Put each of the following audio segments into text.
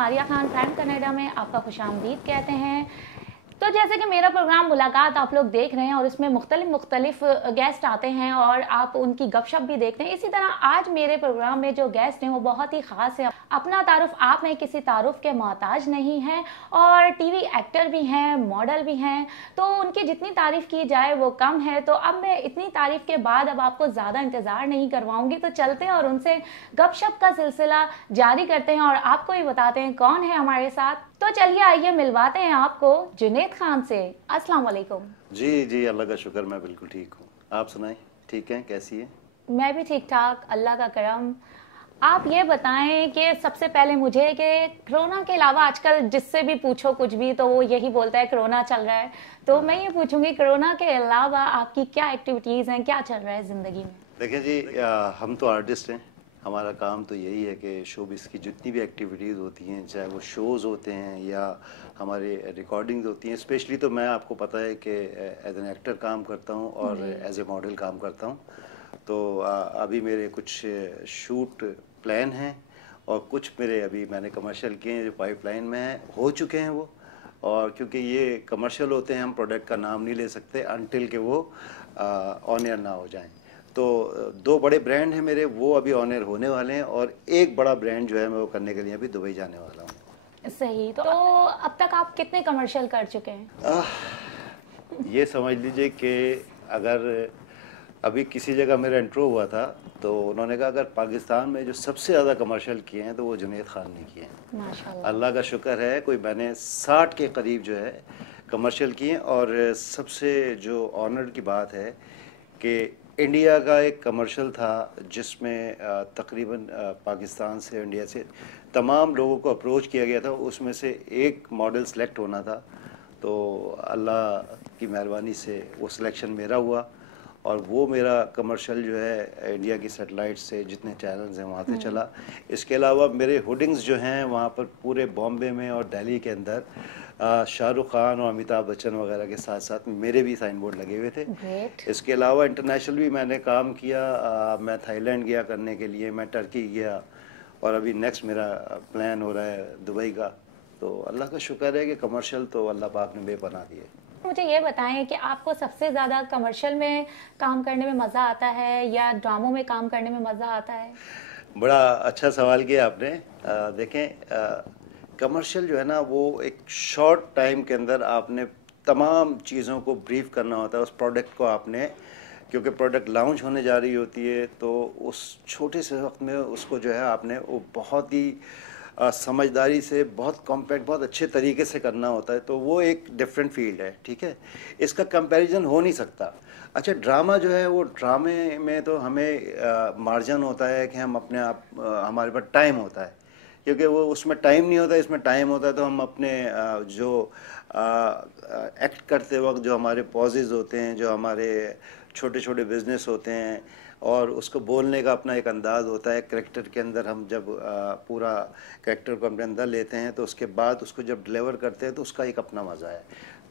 Maria Khan prime Canada में आपका खुशामदीद कहते हैं। तो जैसे कि मेरा प्रोग्राम मुलाकात आप लोग देख रहे हैं और इसमें मुख्तलिफ गेस्ट आते हैं और आप उनकी गपशप भी देखते हैं, इसी तरह आज मेरे प्रोग्राम में जो गेस्ट हैं वो बहुत ही ख़ास है। अपना तारुफ आप में किसी तारुफ के मोहताज नहीं हैं और टीवी एक्टर भी हैं, मॉडल भी हैं, तो उनकी जितनी तारीफ़ की जाए वो कम है। तो अब मैं इतनी तारीफ़ के बाद अब आपको ज़्यादा इंतज़ार नहीं करवाऊंगी, तो चलते हैं और उनसे गपशप का सिलसिला जारी करते हैं और आपको भी बताते हैं कौन है हमारे साथ। तो चलिए आइए मिलवाते हैं आपको जुनैद खान से। अस्सलाम वालेकुम। जी जी, अल्लाह का शुक्र, मैं बिल्कुल ठीक हूँ। आप सुनाएं, ठीक हैं, कैसी हैं? मैं भी ठीक ठाक, अल्लाह का करम। आप ये बताएं कि सबसे पहले मुझे कि कोरोना के अलावा आजकल जिससे भी पूछो कुछ भी तो वो यही बोलता है कोरोना चल रहा है, तो मैं ये पूछूंगी कोरोना के अलावा आपकी क्या एक्टिविटीज़ हैं, क्या चल रहा है ज़िंदगी में? देखिए जी, हम तो आर्टिस्ट हैं, हमारा काम तो यही है कि शोबिस की जितनी भी एक्टिविटीज़ होती हैं, चाहे वो शोज़ होते हैं या हमारे रिकॉर्डिंग्स होती हैं। स्पेशली तो मैं, आपको पता है कि एज एन एक्टर काम करता हूँ और एज ए मॉडल काम करता हूँ। तो अभी मेरे कुछ शूट प्लान हैं और कुछ मेरे अभी मैंने कमर्शियल किए हैं जो पाइपलाइन में हैं, हो चुके हैं वो। और क्योंकि ये कमर्शियल होते हैं, हम प्रोडक्ट का नाम नहीं ले सकते अनटिल के वो ऑन एयर ना हो जाएं। तो दो बड़े ब्रांड हैं मेरे, वो अभी ऑन एयर होने वाले हैं और एक बड़ा ब्रांड जो है मैं वो करने के लिए अभी दुबई जाने वाला हूँ। सही। तो अब तक आप कितने कमर्शियल कर चुके हैं? ये समझ लीजिए कि अगर अभी किसी जगह मेरा इंट्रो हुआ था तो उन्होंने कहा अगर पाकिस्तान में जो सबसे ज़्यादा कमर्शियल किए हैं तो वो जुनैद खान ने किए हैं। माशाल्लाह। अल्लाह का शुक्र है, कोई मैंने 60 के करीब जो है कमर्शियल किए हैं। और सबसे जो ऑनर की बात है कि इंडिया का एक कमर्शियल था जिसमें तकरीबन पाकिस्तान से, इंडिया से तमाम लोगों को अप्रोच किया गया था, उसमें से एक मॉडल सेलेक्ट होना था। तो अल्लाह की मेहरबानी से वो सिलेक्शन मेरा हुआ और वो मेरा कमर्शियल जो है इंडिया की सैटेलाइट से जितने चैनल्स हैं वहाँ से चला। इसके अलावा मेरे होर्डिंग्स जो हैं वहाँ पर पूरे बॉम्बे में और दिल्ली के अंदर शाहरुख खान और अमिताभ बच्चन वगैरह के साथ साथ मेरे भी साइन बोर्ड लगे हुए थे। ग्रेट। इसके अलावा इंटरनेशनल भी मैंने काम किया। मैं थाईलैंड गया करने के लिए, मैं टर्की गया और अभी नेक्स्ट मेरा प्लान हो रहा है दुबई का। तो अल्लाह का शुक्र है कि कमर्शियल तो अल्लाह पाक ने बेपनाह दिए। मुझे ये बताएं कि आपको सबसे ज़्यादा कमर्शियल में काम करने में मज़ा आता है या ड्रामों में काम करने में मज़ा आता है? बड़ा अच्छा सवाल किया आपने। देखें, कमर्शियल जो है ना वो एक शॉर्ट टाइम के अंदर आपने तमाम चीज़ों को ब्रीफ करना होता है, उस प्रोडक्ट को आपने, क्योंकि प्रोडक्ट लॉन्च होने जा रही होती है तो उस छोटे से वक्त में उसको जो है आपने वो बहुत ही समझदारी से, बहुत कॉम्पैक्ट, बहुत अच्छे तरीके से करना होता है। तो वो एक डिफरेंट फील्ड है, ठीक है, इसका कंपैरिजन हो नहीं सकता। अच्छा, ड्रामा जो है वो ड्रामे में तो हमें मार्जिन होता है कि हम अपने आप, हमारे पास टाइम होता है, क्योंकि वो उसमें टाइम नहीं होता, इसमें टाइम होता है। तो हम अपने जो एक्ट करते वक्त जो हमारे पॉजेज होते हैं, जो हमारे छोटे छोटे बिजनेस होते हैं और उसको बोलने का अपना एक अंदाज़ होता है करेक्टर के अंदर, हम जब पूरा करेक्टर को अपने अंदर लेते हैं तो उसके बाद उसको जब डिलीवर करते हैं तो उसका एक अपना मज़ा है।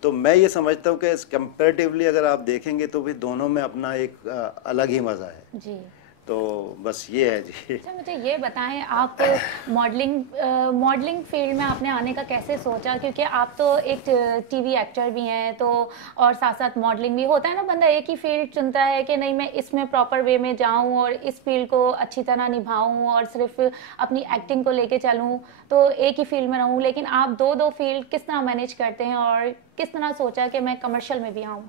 तो मैं ये समझता हूँ कि कंपैरेटिवली अगर आप देखेंगे तो भी दोनों में अपना एक अलग ही मज़ा है। जी। तो बस ये है जी। अच्छा, मुझे ये बताएं आप मॉडलिंग फील्ड में आपने आने का कैसे सोचा? क्योंकि आप तो एक टीवी एक्टर भी हैं, तो और साथ साथ मॉडलिंग भी होता है ना, बंदा एक ही फील्ड चुनता है कि नहीं मैं इसमें प्रॉपर वे में जाऊं और इस फील्ड को अच्छी तरह निभाऊं और सिर्फ अपनी एक्टिंग को लेके चलूं, तो एक ही फील्ड में रहूं। लेकिन आप दो दो फील्ड किस तरह मैनेज करते हैं और किस तरह सोचा कि मैं कमर्शियल में भी आऊँ?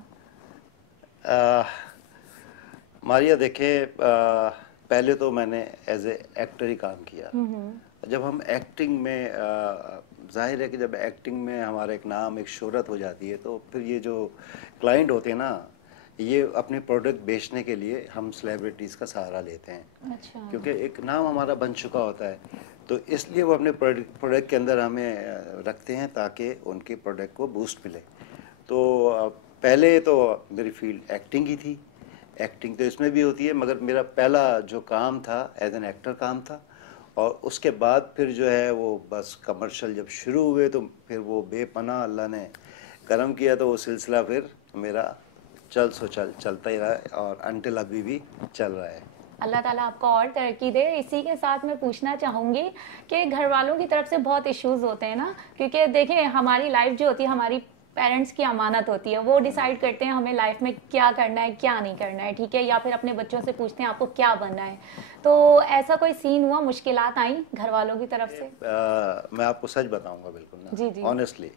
मारिया, देखें, पहले तो मैंने एज ए एक्टर ही काम किया। जब हम एक्टिंग में, जाहिर है कि जब एक्टिंग में हमारा एक नाम, एक शोहरत हो जाती है तो फिर ये जो क्लाइंट होते हैं ना, ये अपने प्रोडक्ट बेचने के लिए हम सेलिब्रिटीज़ का सहारा लेते हैं। अच्छा। क्योंकि एक नाम हमारा बन चुका होता है, तो इसलिए वो अपने प्रोडक्ट के अंदर हमें रखते हैं ताकि उनके प्रोडक्ट को बूस्ट मिले। तो पहले तो मेरी फील्ड एक्टिंग ही थी। एक्टिंग तो इसमें भी होती है, मगर मेरा पहला जो काम था एज एन एक्टर काम था। और उसके बाद फिर जो है वो बस कमर्शियल जब शुरू हुए तो फिर वो बेपनाह अल्लाह ने करम किया, तो वो सिलसिला फिर मेरा चलता ही रहा है और अनटिल अभी भी चल रहा है। अल्लाह ताला आपको और तरक्की दे। इसी के साथ मैं पूछना चाहूँगी कि घर वालों की तरफ से बहुत इश्यूज होते हैं ना, क्योंकि देखें हमारी लाइफ जो होती है हमारी पेरेंट्स की अमानत होती है, वो डिसाइड करते हैं हमें लाइफ में क्या करना है क्या नहीं करना है, ठीक है, या फिर अपने बच्चों से पूछते हैं आपको क्या बनना है। तो ऐसा कोई सीन हुआ, मुश्किलात आई घर वालों की तरफ से? मैं आपको सच बताऊंगा बिल्कुल ना, जी जी। ऑनेस्टली।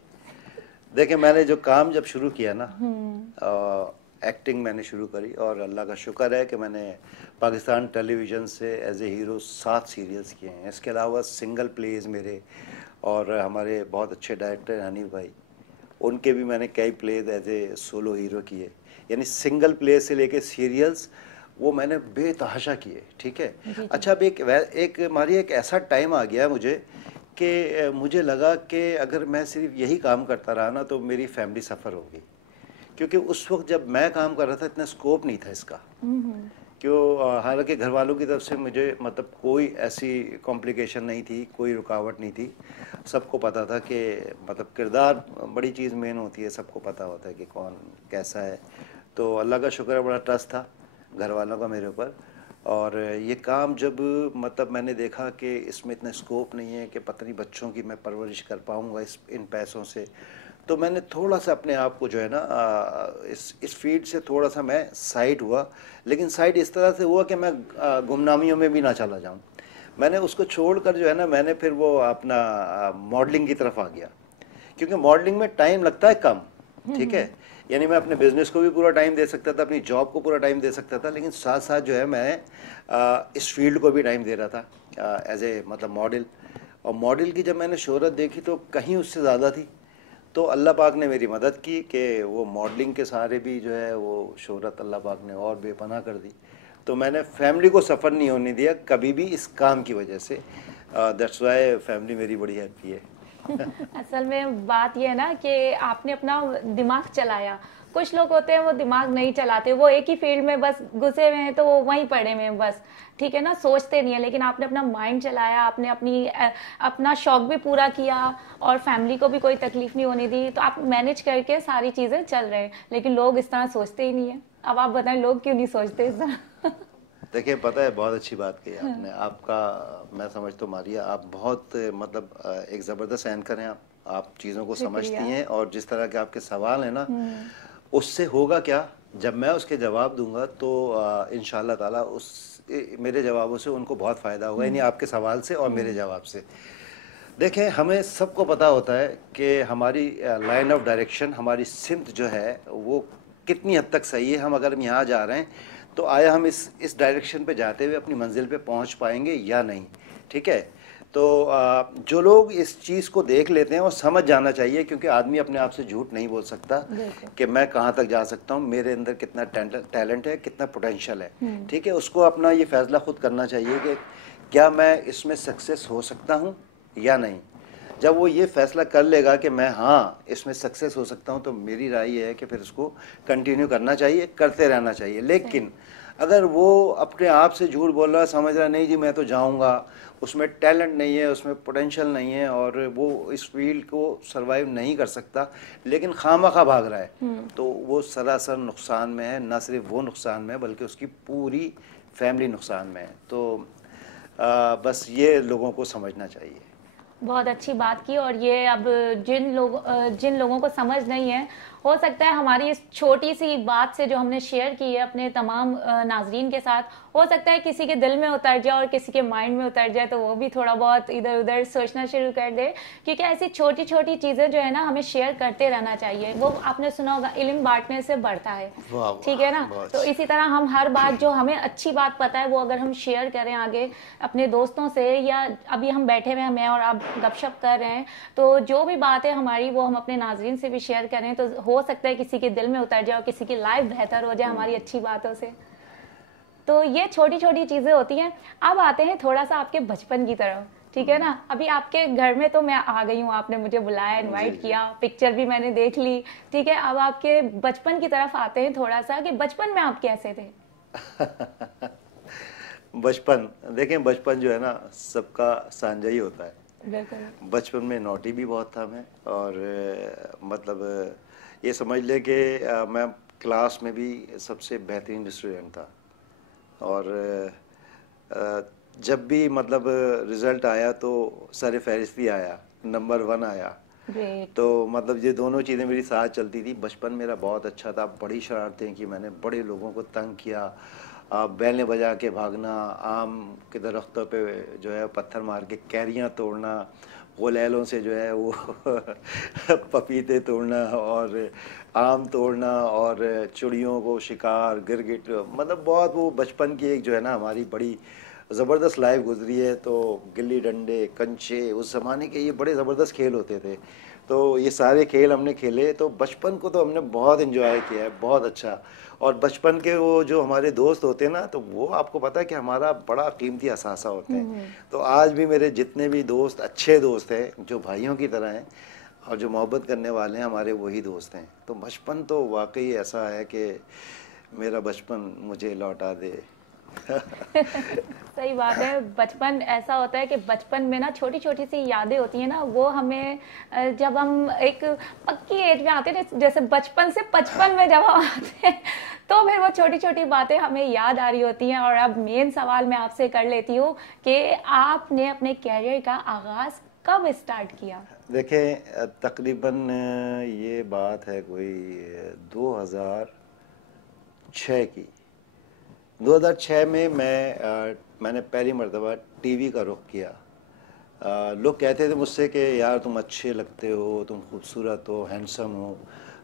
देखिए मैंने जो काम जब शुरू किया ना, एक्टिंग मैंने शुरू करी, और अल्लाह का शुक्र है कि मैंने पाकिस्तान टेलीविज़न से एज ए हीरो 7 सीरियल्स किए हैं। इसके अलावा सिंगल प्लेज मेरे, और हमारे बहुत अच्छे डायरेक्टर हनीफ भाई, उनके भी मैंने कई plays as a solo hero किए। यानी सिंगल प्ले से लेके सीरियल्स वो मैंने बेतहाशा किए, ठीक है। अच्छा, अब एक हमारी एक ऐसा टाइम आ गया मुझे कि मुझे लगा कि अगर मैं सिर्फ यही काम करता रहा ना तो मेरी फैमिली सफ़र होगी, क्योंकि उस वक्त जब मैं काम कर रहा था इतना स्कोप नहीं था इसका। क्यों, हालांकि घर वालों की तरफ से मुझे मतलब कोई ऐसी कॉम्प्लिकेशन नहीं थी, कोई रुकावट नहीं थी। सबको पता था कि मतलब किरदार बड़ी चीज़ मेन होती है, सबको पता होता है कि कौन कैसा है। तो अल्लाह का शुक्र है, बड़ा ट्रस्ट था घर वालों का मेरे ऊपर। और ये काम जब मतलब मैंने देखा कि इसमें इतना स्कोप नहीं है कि पता नहीं बच्चों की मैं परवरिश कर पाऊँगा इन पैसों से, तो मैंने थोड़ा सा अपने आप को जो है ना इस फील्ड से थोड़ा सा मैं साइड हुआ। लेकिन साइड इस तरह से हुआ कि मैं गुमनामियों में भी ना चला जाऊं। मैंने उसको छोड़कर जो है ना, मैंने फिर वो अपना मॉडलिंग की तरफ आ गया, क्योंकि मॉडलिंग में टाइम लगता है कम, ठीक है। यानी मैं अपने बिजनेस को भी पूरा टाइम दे सकता था, अपनी जॉब को पूरा टाइम दे सकता था, लेकिन साथ साथ जो है मैं इस फील्ड को भी टाइम दे रहा था एज ए मतलब मॉडल। और मॉडल की जब मैंने शोहरत देखी तो कहीं उससे ज़्यादा थी। तो अल्लाह पाक ने मेरी मदद की कि वो मॉडलिंग के सहारे भी जो है वो शोहरत अल्लाह पाक ने और बेपनाह कर दी। तो मैंने फैमिली को सफ़र नहीं होने दिया कभी भी इस काम की वजह से। दैट्स वाई फैमिली मेरी बड़ी हैप्पी है। असल में बात यह है ना कि आपने अपना दिमाग चलाया। कुछ लोग होते हैं वो दिमाग नहीं चलाते, वो एक ही फील्ड में बस घुसे हुए हैं तो वो वहीं पड़े हुए हैं बस, ठीक है ना, सोचते नहीं है। लेकिन आपने अपना माइंड चलाया, आपने अपना शौक भी पूरा किया और फैमिली को भी कोई तकलीफ नहीं होने दी, तो आप मैनेज करके सारी चीजें चल रहे हैं। लेकिन लोग इस तरह सोचते ही नहीं है। अब आप बताएं लोग क्यों नहीं सोचते इस तरह? देखिए पता है, बहुत अच्छी बात कही आपने। आपका मैं समझता हूँ मारिया, आप बहुत मतलब एक ज़बरदस्त एंकर हैं। आप चीज़ों को समझती हैं, और जिस तरह के आपके सवाल हैं ना, उससे होगा क्या, जब मैं उसके जवाब दूंगा तो इंशाल्लाह ताला मेरे जवाबों से उनको बहुत फ़ायदा होगा, यानी आपके सवाल से और मेरे जवाब से। देखें, हमें सबको पता होता है कि हमारी लाइन ऑफ डायरेक्शन, हमारी सिमत जो है वो कितनी हद तक सही है। हम अगर यहाँ जा रहे हैं तो आया हम इस डायरेक्शन पे जाते हुए अपनी मंजिल पे पहुँच पाएंगे या नहीं, ठीक है। तो जो लोग इस चीज़ को देख लेते हैं वो समझ जाना चाहिए, क्योंकि आदमी अपने आप से झूठ नहीं बोल सकता कि मैं कहाँ तक जा सकता हूँ, मेरे अंदर कितना टैलेंट है, कितना पोटेंशियल है, ठीक है। उसको अपना ये फैसला खुद करना चाहिए कि क्या मैं इसमें सक्सेस हो सकता हूँ या नहीं। जब वो ये फैसला कर लेगा कि मैं हाँ इसमें सक्सेस हो सकता हूँ, तो मेरी राय ये है कि फिर उसको कंटिन्यू करना चाहिए, करते रहना चाहिए। लेकिन अगर वो अपने आप से झूठ बोल रहा है, समझ रहा नहीं जी मैं तो जाऊँगा, उसमें टैलेंट नहीं है, उसमें पोटेंशियल नहीं है, और वो इस फील्ड को सरवाइव नहीं कर सकता, लेकिन खामखा भाग रहा है, तो वो सरासर नुकसान में है। ना सिर्फ वो नुकसान में है बल्कि उसकी पूरी फैमिली नुकसान में है। तो बस ये लोगों को समझना चाहिए। बहुत अच्छी बात की। और ये अब जिन लोगों को समझ नहीं है, हो सकता है हमारी इस छोटी सी बात से जो हमने शेयर की है अपने तमाम नाजरीन के साथ, हो सकता है किसी के दिल में उतर जाए और किसी के माइंड में उतर जाए, तो वो भी थोड़ा बहुत इधर उधर सोचना शुरू कर दे। क्योंकि ऐसी छोटी छोटी चीजें जो है ना हमें शेयर करते रहना चाहिए। वो आपने सुना होगा, इल्म बांटने से बढ़ता है, ठीक है ना। तो इसी तरह हम हर बात जो हमें अच्छी बात पता है वो अगर हम शेयर करें आगे अपने दोस्तों से, या अभी हम बैठे हुए हैं मैं और आप गपशप कर रहे हैं, तो जो भी बात है हमारी वो हम अपने नाजरीन से भी शेयर करें, तो हो सकता है किसी के दिल में उतर जाए और किसी की लाइफ बेहतर हो जाए हमारी अच्छी बातों से। तो ये छोटी छोटी चीजें होती हैं। अब आते हैं थोड़ा सा आपके बचपन की तरफ, ठीक है ना। अभी आपके घर में तो मैं आ गई हूँ, आपने मुझे बुलाया, इनवाइट किया, पिक्चर भी मैंने देख ली, ठीक है। अब आपके बचपन की तरफ आते हैं थोड़ा सा, कि बचपन में आप कैसे थे? बचपन, देखें बचपन जो है ना सबका साझा ही होता है। बिल्कुल। बचपन में नोटी भी बहुत था मैं, और मतलब ये समझ ले कि मैं क्लास में भी सबसे बेहतरीन स्टूडेंट था। और जब भी मतलब रिजल्ट आया तो सर फहरिस्ती आया, नंबर 1 आया। ग्रेट। तो मतलब ये दोनों चीज़ें मेरी साथ चलती थी। बचपन मेरा बहुत अच्छा था, बड़ी शरारतें की मैंने, बड़े लोगों को तंग किया, बैलें बजा के भागना, आम के दरख्तों पे जो है पत्थर मार के कैरियाँ तोड़ना, गुलैलों से जो है वो पपीते तोड़ना और आम तोड़ना और चिड़ियों को शिकार, गिरगिट, मतलब बहुत वो बचपन की एक जो है ना हमारी बड़ी ज़बरदस्त लाइफ गुजरी है। तो गिल्ली डंडे, कंचे, उस ज़माने के ये बड़े ज़बरदस्त खेल होते थे। तो ये सारे खेल हमने खेले, तो बचपन को तो हमने बहुत एंजॉय किया है, बहुत अच्छा। और बचपन के वो जो हमारे दोस्त होते हैं ना, तो वो आपको पता है कि हमारा बड़ा कीमती असासा होते हैं। तो आज भी मेरे जितने भी दोस्त, अच्छे दोस्त हैं जो भाइयों की तरह हैं और जो मोहब्बत करने वाले हैं, हमारे वही दोस्त हैं। तो बचपन तो वाकई ऐसा है कि मेरा बचपन मुझे लौटा दे। सही बात है। बचपन ऐसा होता है कि बचपन में ना छोटी छोटी सी यादें होती हैं ना, वो हमें जब हम एक पक्की एज में आते हैं, जैसे बचपन से 55 में जब हम आते हैं, तो फिर वो छोटी छोटी बातें हमें याद आ रही होती हैं। और अब मेन सवाल मैं आपसे कर लेती हूँ कि आपने अपने कैरियर का आगाज कब स्टार्ट किया? देखें, तकरीबन ये बात है कोई 2006 की। 2006 में मैंने पहली मर्तबा टीवी का रुख किया। लोग कहते थे मुझसे कि यार तुम अच्छे लगते हो, तुम खूबसूरत हो, हैंडसम हो,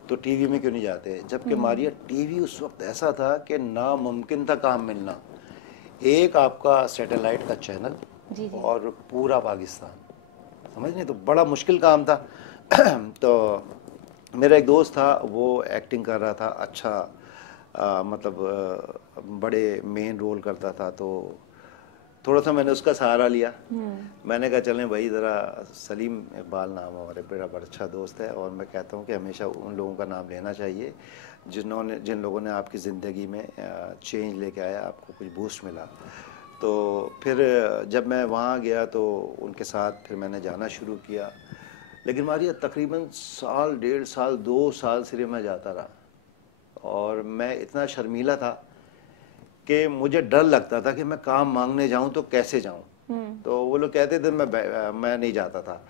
तो टीवी में क्यों नहीं जाते। जबकि मारिया टीवी उस वक्त ऐसा था कि नामुमकिन था काम मिलना। एक आपका सैटेलाइट का चैनल जी जी। और पूरा पाकिस्तान, समझ नहीं, तो बड़ा मुश्किल काम था। तो मेरा एक दोस्त था, वो एक्टिंग कर रहा था अच्छा, मतलब बड़े मेन रोल करता था। तो थोड़ा सा मैंने उसका सहारा लिया। मैंने कहा चलें भाई, ज़रा सलीम इकबाल नाम हमारे बड़ा बड़ा अच्छा दोस्त है, और मैं कहता हूँ कि हमेशा उन लोगों का नाम लेना चाहिए जिन लोगों ने आपकी ज़िंदगी में चेंज लेके आया, आपको कुछ बूस्ट मिला। तो फिर जब मैं वहाँ गया तो उनके साथ फिर मैंने जाना शुरू किया। लेकिन मारिया तकरीबन साल, 1.5 साल, 2 साल सिर्फ मैं जाता रहा, और मैं इतना शर्मीला था कि मुझे डर लगता था कि मैं काम मांगने जाऊं तो कैसे जाऊं। तो वो लोग कहते थे मैं नहीं जाता था।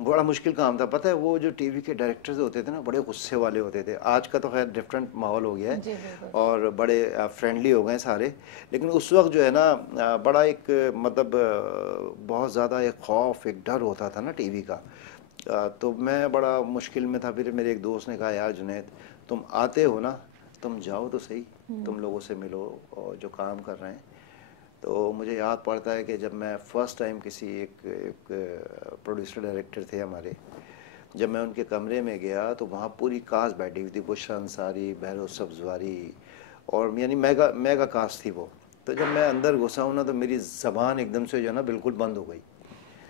बड़ा मुश्किल काम था, पता है। वो जो टीवी के डायरेक्टर्स होते थे ना, बड़े गुस्से वाले होते थे। आज का तो खैर डिफरेंट माहौल हो गया है जी बिल्कुल। और बड़े फ्रेंडली हो गए सारे। लेकिन उस वक्त जो है ना बड़ा एक मतलब बहुत ज़्यादा एक खौफ, एक डर होता था ना टीवी का। तो मैं बड़ा मुश्किल में था। फिर मेरे एक दोस्त ने कहा यार जुनैद, तुम आते हो ना, तुम जाओ तो सही, तुम लोगों से मिलो और जो काम कर रहे हैं। तो मुझे याद पड़ता है कि जब मैं फ़र्स्ट टाइम किसी एक प्रोड्यूसर डायरेक्टर थे हमारे, जब मैं उनके कमरे में गया तो वहाँ पूरी कास्ट बैठी हुई थी, बुशरा अंसारी, बहरो सब्जवारी, और यानी मेगा मेगा कास्ट थी वो। तो जब मैं अंदर घुसा हूँ ना, तो मेरी ज़बान एकदम से जो है ना बिल्कुल बंद हो गई।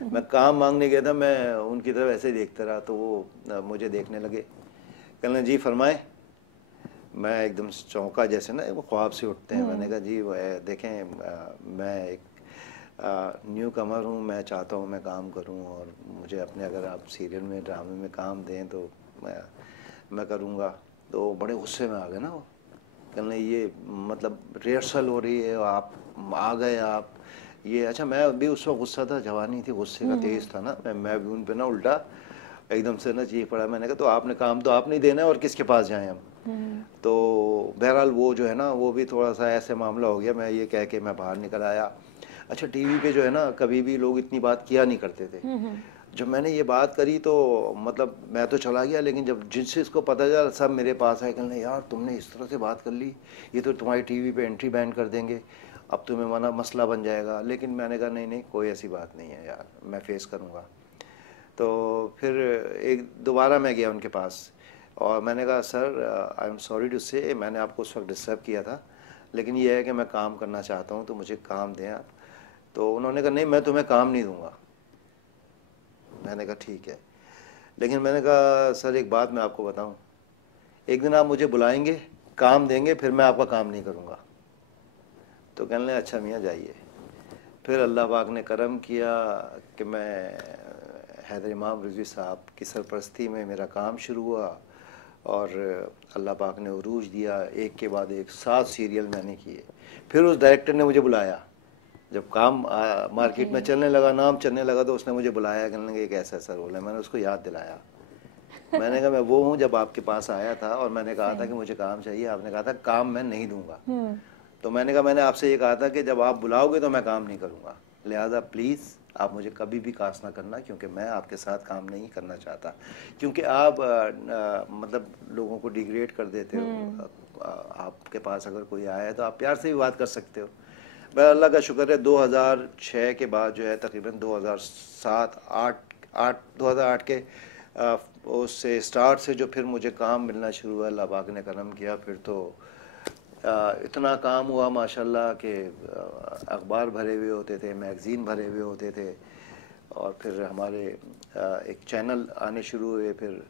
मैं काम मांगने गया था, मैं उनकी तरफ ऐसे ही देखता रहा, तो वो मुझे देखने लगे। कहने जी फरमाएं। मैं एकदम चौंका, जैसे ना वो ख्वाब से उठते हैं। मैंने कहा जी देखें, मैं एक न्यू कमर हूँ, मैं चाहता हूँ मैं काम करूँ, और मुझे अपने अगर आप सीरियल में, ड्रामे में काम दें तो मैं करूँगा। तो बड़े गुस्से में आ गए ना वो। कहने ये मतलब रिहर्सल हो रही है, आप आ गए आप ये। अच्छा, मैं भी उस वक्त गुस्सा था, जवानी थी, गुस्से का तेज़ था ना, मैं भी उन पे ना उल्टा एकदम से ना चीख पड़ा। मैंने कहा तो आपने काम तो आपने देना है, और किसके पास जाएं हम। तो बहरहाल वो जो है ना, वो भी थोड़ा सा ऐसे मामला हो गया। मैं ये कह के मैं बाहर निकल आया। अच्छा, टीवी पे जो है ना कभी भी लोग इतनी बात किया नहीं करते थे। जब मैंने ये बात करी तो मतलब मैं तो चला गया, लेकिन जब जिससे इसको पता चला सब मेरे पास आए, कहने यार तुमने इस तरह से बात कर ली, ये तो तुम्हारी टीवी पे एंट्री बैन कर देंगे, अब तुम्हें मना मसला बन जाएगा। लेकिन मैंने कहा नहीं नहीं, कोई ऐसी बात नहीं है यार, मैं फेस करूँगा। तो फिर एक दोबारा मैं गया उनके पास, और मैंने कहा sir I am sorry to say, मैंने आपको उस वक्त डिस्टर्ब किया था, लेकिन ये है कि मैं काम करना चाहता हूँ, तो मुझे काम दें आप। तो उन्होंने कहा नहीं, मैं तुम्हें काम नहीं दूंगा। मैंने कहा ठीक है। लेकिन मैंने कहा सर एक बात मैं आपको बताऊं, एक दिन आप मुझे बुलाएंगे, काम देंगे, फिर मैं आपका काम नहीं करूंगा। तो कहने लगे अच्छा मियाँ जाइए। फिर अल्लाह पाक ने करम किया कि मैं हैदर इमाम रिजवी साहब की सरपरस्ती में मेरा काम शुरू हुआ, और अल्लाह पाक ने उरूज दिया। एक के बाद एक 7 सीरियल मैंने किए। फिर उस डायरेक्टर ने मुझे बुलाया जब काम मार्केट में चलने लगा, नाम चलने लगा, तो उसने मुझे बुलाया, कहने लगे एक ऐसा ऐसा रोल है। मैंने उसको याद दिलाया, मैंने कहा मैं वो हूँ जब आपके पास आया था और मैंने कहा था कि मुझे काम चाहिए, आपने कहा था काम मैं नहीं दूंगा। तो मैंने कहा मैंने आपसे ये कहा था कि जब आप बुलाओगे तो मैं काम नहीं करूँगा, लिहाजा प्लीज़ आप मुझे कभी भी कास्ट ना करना, क्योंकि मैं आपके साथ काम नहीं करना चाहता, क्योंकि आप मतलब लोगों को डिग्रेड कर देते हो। आपके पास अगर कोई आया है तो आप प्यार से भी बात कर सकते हो। मैं अल्लाह का शुक्र है 2006 के बाद जो है तकरीबन 2007 8 2008 के उससे स्टार्ट से जो फिर मुझे काम मिलना शुरू हुआ, अल्लाह पाक ने करम किया, फिर तो इतना काम हुआ माशाल्लाह कि अखबार भरे हुए होते थे, मैगज़ीन भरे हुए होते थे, और फिर हमारे एक चैनल आने शुरू हुए, फिर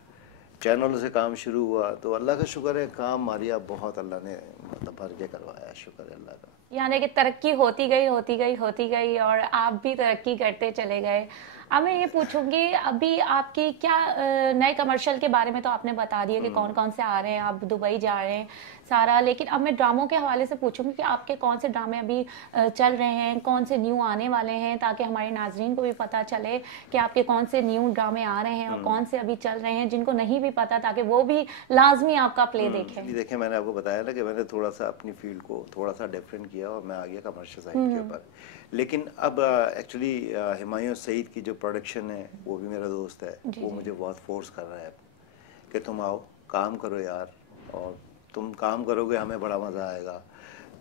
चैनल से काम शुरू हुआ। तो अल्लाह का शुक्र है, काम मारिया बहुत अल्लाह ने मतलब भर के करवाया, शुक्र है अल्लाह का। यानी कि तरक्की होती गई होती गई होती गई और आप भी तरक्की करते चले गए। अब मैं ये पूछूंगी, अभी आपकी क्या नए कमर्शियल के बारे में तो आपने बता दिया कि कौन कौन से आ रहे हैं, आप दुबई जा रहे हैं सारा, लेकिन अब मैं ड्रामों के हवाले से पूछूंगी कि आपके कौन से ड्रामे अभी चल रहे हैं, कौन से न्यू आने वाले हैं, ताकि हमारे नाजरीन को भी पता चले कि आपके कौन से न्यू ड्रामे आ रहे हैं और कौन से अभी चल रहे हैं, जिनको नहीं भी पता, ताकि वो भी लाजमी आपका प्ले देखें। देखिए मैंने आपको बताया ना कि मैंने थोड़ा सा अपनी फील्ड को थोड़ा सा डिफरेंट किया और मैं आ गया कमर्शियल साइड के ऊपर। लेकिन अब एक्चुअली हुमायूं सईद की जो प्रोडक्शन है वो भी मेरा दोस्त है, वो मुझे बहुत फोर्स कर रहा है कि तुम आओ काम करो यार, और तुम काम करोगे हमें बड़ा मज़ा आएगा।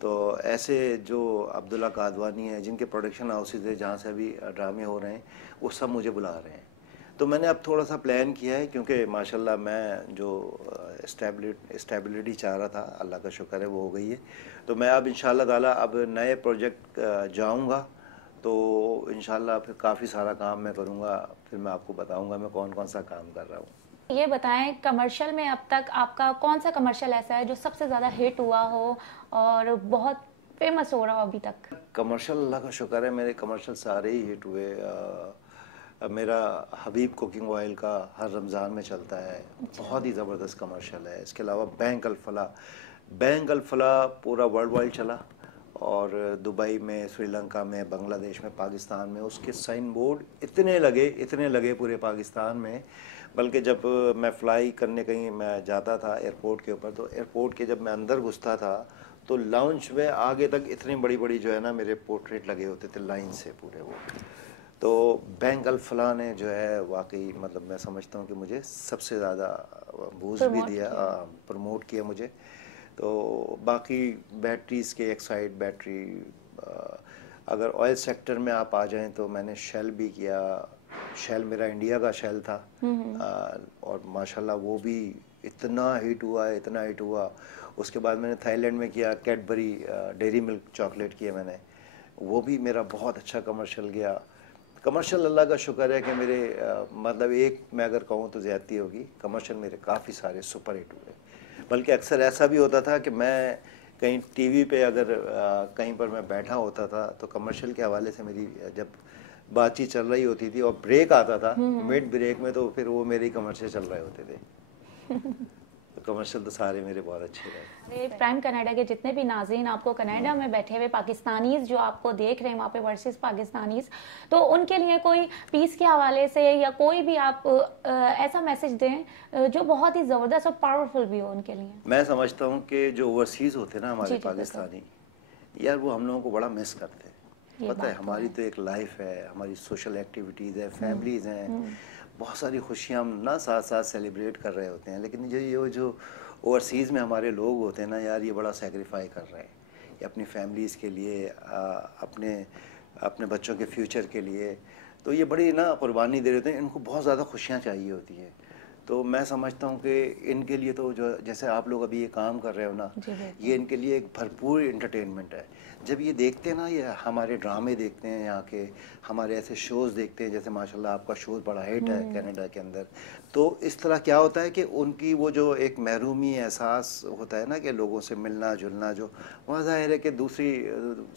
तो ऐसे जो अब्दुल्ला कादवानी है, जिनके प्रोडक्शन हाउसेज है जहाँ से अभी ड्रामे हो रहे हैं, वो सब मुझे बुला रहे हैं। तो मैंने अब थोड़ा सा प्लान किया है, क्योंकि माशाल्लाह मैं जो स्टेबिलिटी चाह रहा था, अल्लाह का शुक्र है वो हो गई है। तो मैं अब इंशाल्लाह ताला अब नए प्रोजेक्ट जाऊंगा, तो इंशाल्लाह फिर काफ़ी सारा काम मैं करूंगा, फिर मैं आपको बताऊंगा मैं कौन कौन सा काम कर रहा हूँ। ये बताएं, कमर्शियल में अब तक आपका कौन सा कमर्शियल ऐसा है जो सबसे ज़्यादा हिट हुआ हो और बहुत फेमस हो रहा हो अभी तक? कमर्शियल अल्लाह का शुक्र है मेरे कमर्शियल सारे ही हिट हुए। मेरा हबीब कुकिंग ऑयल का हर रमज़ान में चलता है, बहुत ही ज़बरदस्त कमर्शियल है। इसके अलावा बैंक अल फलाह पूरा वर्ल्ड वाइड चला, और दुबई में, श्रीलंका में, बांग्लादेश में, पाकिस्तान में उसके साइन बोर्ड इतने लगे पूरे पाकिस्तान में। बल्कि जब मैं फ्लाई करने कहीं मैं जाता था एयरपोर्ट के ऊपर, तो एयरपोर्ट के जब मैं अंदर घुसता था तो लाउंज में आगे तक इतनी बड़ी बड़ी जो है ना मेरे पोर्ट्रेट लगे होते थे लाइन से पूरे वो। तो बैंक अल फलाह ने जो है वाकई मतलब मैं समझता हूँ कि मुझे सबसे ज़्यादा बूस्ट भी दिया, प्रमोट किया मुझे। तो बाकी बैटरीज़ के एक्साइड बैटरी, अगर ऑयल सेक्टर में आप आ जाएं तो मैंने शेल भी किया। शेल मेरा इंडिया का शेल था, और माशाल्लाह वो भी इतना हिट हुआ। उसके बाद मैंने थाईलैंड में किया, कैडबरी डेयरी मिल्क चॉकलेट किया मैंने, वो भी मेरा बहुत अच्छा कमर्शियल गया। कमर्शियल अल्लाह का शुक्र है कि मेरे मतलब एक मैं अगर कहूँ तो ज़्यादती होगी, कमर्शियल मेरे काफ़ी सारे सुपर हिट हुए। बल्कि अक्सर ऐसा भी होता था कि मैं कहीं टीवी पे अगर कहीं पर मैं बैठा होता था तो कमर्शियल के हवाले से मेरी जब बातचीत चल रही होती थी और ब्रेक आता था मिड ब्रेक में, तो फिर वो मेरे ही कमर्शियल चल रहे होते थे। तो कमर्शियल तो सारे मेरे बहुत अच्छे रहे। प्राइम कनाडा के जितने भी नाज़रीन आपको कनाडा में बैठे हुए पाकिस्तानीज जो आपको देख रहे हैं वहाँ पे वर्सेस पाकिस्तानीज, तो उनके लिए कोई पीस के हवाले से या कोई भी आप ऐसा मैसेज दें जो बहुत ही ज़बरदस्त और पावरफुल भी हो उनके लिए। मैं समझता हूँ कि जो ओवरसीज़ होते हैं ना हमारे पाकिस्तानी, यार वो हम लोगों को बड़ा मिस करते हैं। पता है हमारी तो एक लाइफ है, हमारी सोशल एक्टिविटीज़ है, फैमिलीज़ हैं, बहुत सारी खुशियाँ हम ना साथ साथ सेलिब्रेट कर रहे होते हैं। लेकिन ये जो ओवरसीज़ में हमारे लोग होते हैं ना यार, ये बड़ा सेक्रीफाई कर रहे हैं, ये अपनी फैमिलीज़ के लिए, अपने अपने बच्चों के फ्यूचर के लिए, तो ये बड़ी ना कुर्बानी दे रहे होते हैं। इनको बहुत ज़्यादा खुशियाँ चाहिए होती हैं। तो मैं समझता हूँ कि इनके लिए तो जो जैसे आप लोग अभी ये काम कर रहे हो ना, ये इनके लिए एक भरपूर इंटरटेनमेंट है। जब ये देखते हैं ना, ये हमारे ड्रामे देखते हैं, यहाँ के हमारे ऐसे शोज़ देखते हैं, जैसे माशाल्लाह आपका शो बड़ा हिट है कनाडा के अंदर, तो इस तरह क्या होता है कि उनकी वो जो एक महरूमी एहसास होता है ना कि लोगों से मिलना जुलना, जो वहाँ ज़ाहिर है कि दूसरी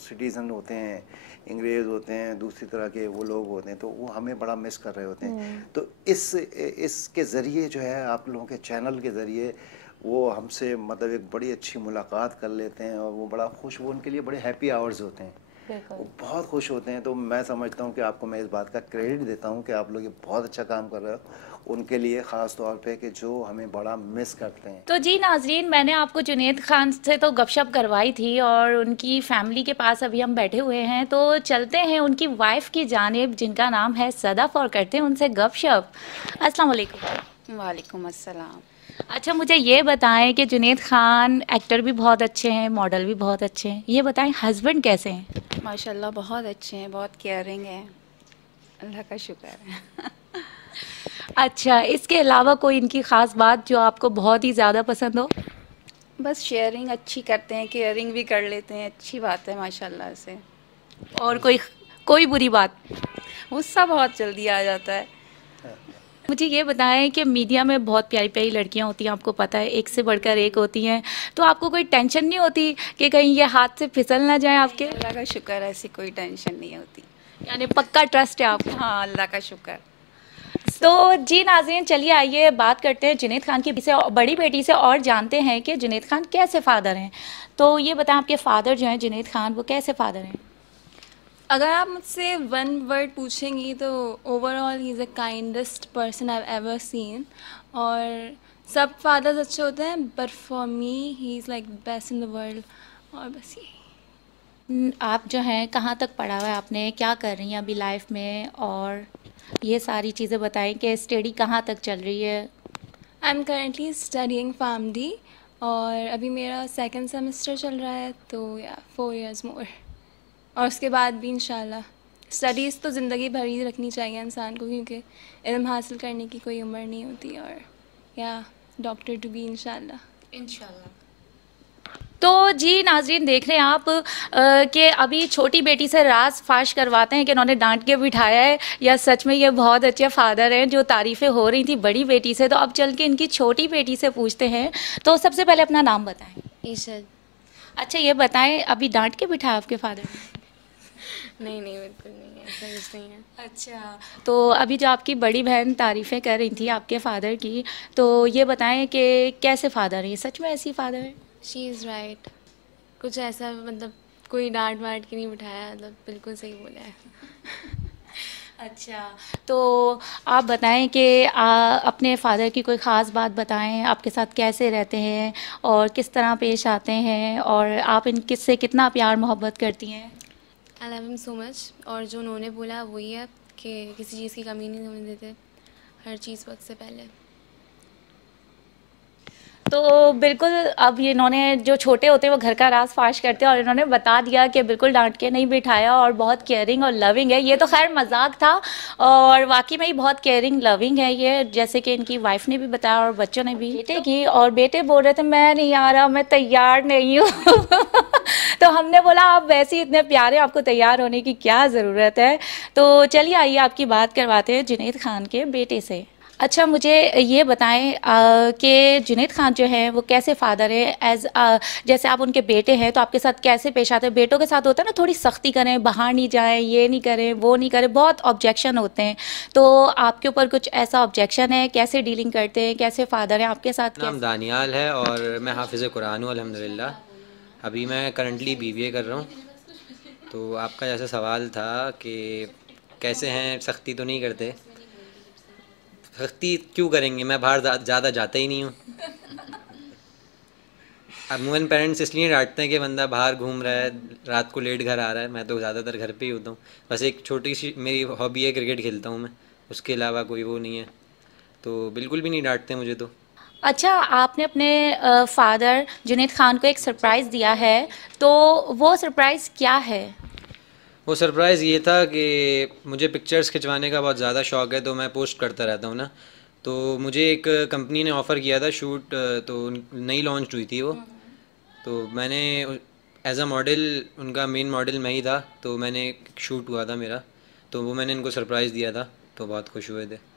सिटीज़न होते हैं, अंग्रेज़ होते हैं, दूसरी तरह के वो लोग होते हैं, तो वो हमें बड़ा मिस कर रहे होते हैं। तो इसके ज़रिए जो है आप लोगों के चैनल के ज़रिए वो हमसे मतलब एक बड़ी अच्छी मुलाकात कर लेते हैं, और वो बड़ा खुश, वो उनके लिए बड़े हैप्पी आवर्स होते हैं। वो बहुत खुश होते हैं। तो मैं समझता हूँ कि आपको मैं इस बात का क्रेडिट देता हूँ कि आप लोग ये बहुत अच्छा काम कर रहे हो उनके लिए, ख़ास तौर पे कि जो हमें बड़ा मिस करते हैं। तो जी नाजरीन, मैंने आपको जुनैद खान से तो गपशप करवाई थी और उनकी फैमिली के पास अभी हम बैठे हुए हैं, तो चलते हैं उनकी वाइफ की जानिब जिनका नाम है सदफ और करते हैं उनसे गपशप। अस्सलाम वालेकुम। वालेकुम अस्सलाम। अच्छा, मुझे ये बताएं कि जुनैद खान एक्टर भी बहुत अच्छे हैं, मॉडल भी बहुत अच्छे हैं, ये बताएं हस्बैंड कैसे हैं? माशाल्लाह बहुत अच्छे हैं, बहुत केयरिंग हैं, अल्लाह का शुक्र है। अच्छा, इसके अलावा कोई इनकी ख़ास बात जो आपको बहुत ही ज़्यादा पसंद हो? बस शेयरिंग अच्छी करते हैं, केयरिंग भी कर लेते हैं, अच्छी बात है माशाल्लाह से। और कोई कोई बुरी बात? गुस्सा बहुत जल्दी आ जाता है। मुझे ये बताएं कि मीडिया में बहुत प्यारी प्यारी लड़कियां होती हैं, आपको पता है, एक से बढ़कर एक होती हैं, तो आपको कोई टेंशन नहीं होती कि कहीं ये हाथ से फिसल ना जाए आपके? अल्लाह का शुक्र है, ऐसी कोई टेंशन नहीं होती। यानी पक्का ट्रस्ट है आपको? हाँ, अल्लाह का शुक्र। तो जी नाज़रीन, चलिए आइए बात करते हैं जुनैद खान की से बड़ी बेटी से और जानते हैं कि जुनैद खान कैसे फ़ादर हैं। तो ये बताएं आपके फ़ादर जो हैं जुनैद खान, वो कैसे फ़ादर हैं? अगर आप मुझसे वन वर्ड पूछेंगी तो overall he is the kindest person I ever seen. और सब फादर्स अच्छे होते हैं but for me he is like best in the world. और बस यही। आप जो हैं कहाँ तक पढ़ा हुआ है आपने, क्या कर रही हैं अभी लाइफ में, और ये सारी चीज़ें बताएं कि स्टडी कहाँ तक चल रही है? I am currently studying PharmD और अभी मेरा सेकंड सेमेस्टर चल रहा है, तो या 4 years मोर। और उसके बाद भी इंशाल्लाह स्टडीज़ तो ज़िंदगी भर ही रखनी चाहिए इंसान को, क्योंकि इल्म हासिल करने की कोई उम्र नहीं होती। और या डॉक्टर टू बी इंशाल्लाह। तो जी नाजरीन, देख रहे हैं आप कि अभी छोटी बेटी से राज फाश करवाते हैं कि उन्होंने डांट के बिठाया है या सच में ये बहुत अच्छे फादर हैं, जो तारीफ़ें हो रही थी बड़ी बेटी से। तो अब चल के इनकी छोटी बेटी से पूछते हैं। तो सबसे पहले अपना नाम बताएं। ईशद। अच्छा, ये बताएं अभी डांट के बिठाया आपके फादर ने? नहीं बिल्कुल नहीं, ऐसा कुछ नहीं है। अच्छा, तो अभी जो आपकी बड़ी बहन तारीफ़ें कर रही थी आपके फादर की, तो ये बताएं कि कैसे फादर हैं, सच में ऐसी फादर हैं? She is right. कुछ ऐसा मतलब कोई डांट वाट के नहीं बिठाया, मतलब बिल्कुल सही बोला है। अच्छा, तो आप बताएं कि अपने फादर की कोई ख़ास बात बताएं, आपके साथ कैसे रहते हैं और किस तरह पेश आते हैं, और आप इन किससे कितना प्यार मोहब्बत करती हैं? I love him so much. और जो उन्होंने बोला वही है कि किसी चीज़ की कमी नहीं होने देते, हर चीज़ वक्त से पहले। तो बिल्कुल, अब ये इन्होंने, जो छोटे होते हैं वो घर का राज फाश करते हैं, और इन्होंने बता दिया कि बिल्कुल डांट के नहीं बिठाया और बहुत केयरिंग और लविंग है। ये तो खैर मजाक था, और वाकई में ही बहुत केयरिंग लविंग है ये, जैसे कि इनकी वाइफ ने भी बताया और बच्चों ने भी। बेटे की, और बेटे बोल रहे थे मैं नहीं आ रहा, मैं तैयार नहीं हूँ। तो हमने बोला आप वैसे ही इतने प्यारे, आपको तैयार होने की क्या ज़रूरत है। तो चलिए आइए आपकी बात करवाते हैं जुनैद खान के बेटे से। अच्छा, मुझे ये बताएं कि जुनैद खान जो हैं वो कैसे फादर है, एज जैसे आप उनके बेटे हैं तो आपके साथ कैसे पेश आते हैं? बेटों के साथ होता है ना, थोड़ी सख्ती करें, बाहर नहीं जाएं, ये नहीं करें, वो नहीं करें, बहुत ऑब्जेक्शन होते हैं। तो आपके ऊपर कुछ ऐसा ऑब्जेक्शन है? कैसे डीलिंग करते हैं, कैसे फादर हैं आपके साथ? नाम दानियाल है और मैं हाफिज़ कुरान हूँ अल्हम्दुलिल्लाह। अभी मैं करंटली BBA कर रहा हूँ। तो आपका जैसा सवाल था कि कैसे हैं, सख्ती तो नहीं करते। सख्ती क्यों करेंगे, मैं बाहर ज़्यादा जाता ही नहीं हूँ। अमूमन पेरेंट्स इसलिए डांटते हैं कि बंदा बाहर घूम रहा है, रात को लेट घर आ रहा है। मैं तो ज़्यादातर घर पे ही होता हूँ। बस एक छोटी सी मेरी हॉबी है, क्रिकेट खेलता हूँ मैं, उसके अलावा कोई वो नहीं है। तो बिल्कुल भी नहीं डांटते मुझे तो। अच्छा, आपने अपने फादर जुनैद खान को एक सरप्राइज़ दिया है, तो वो सरप्राइज़ क्या है? वो सरप्राइज़ ये था कि मुझे पिक्चर्स खिंचवाने का बहुत ज़्यादा शौक़ है, तो मैं पोस्ट करता रहता हूँ ना। तो मुझे एक कंपनी ने ऑफ़र किया था शूट, तो नई लॉन्च हुई थी वो। तो मैंने एज अ मॉडल, उनका मेन मॉडल मैं ही था, तो मैंने शूट हुआ था मेरा, तो वो मैंने इनको सरप्राइज़ दिया था, तो बहुत खुश हुए थे।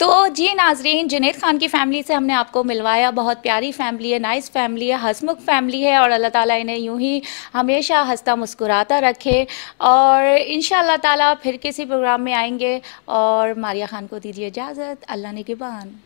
तो जी नाजरीन, जुनैद खान की फ़ैमिली से हमने आपको मिलवाया। बहुत प्यारी फैमिली है, नाइस फैमिली है, हंसमुख फैमिली है, और अल्लाह ताला इन्हें यूं ही हमेशा हंसता मुस्कुराता रखे। और इंशाअल्लाह ताला फिर किसी प्रोग्राम में आएंगे। और मारिया खान को दीजिए इजाज़त, अल्लाह निगहबान।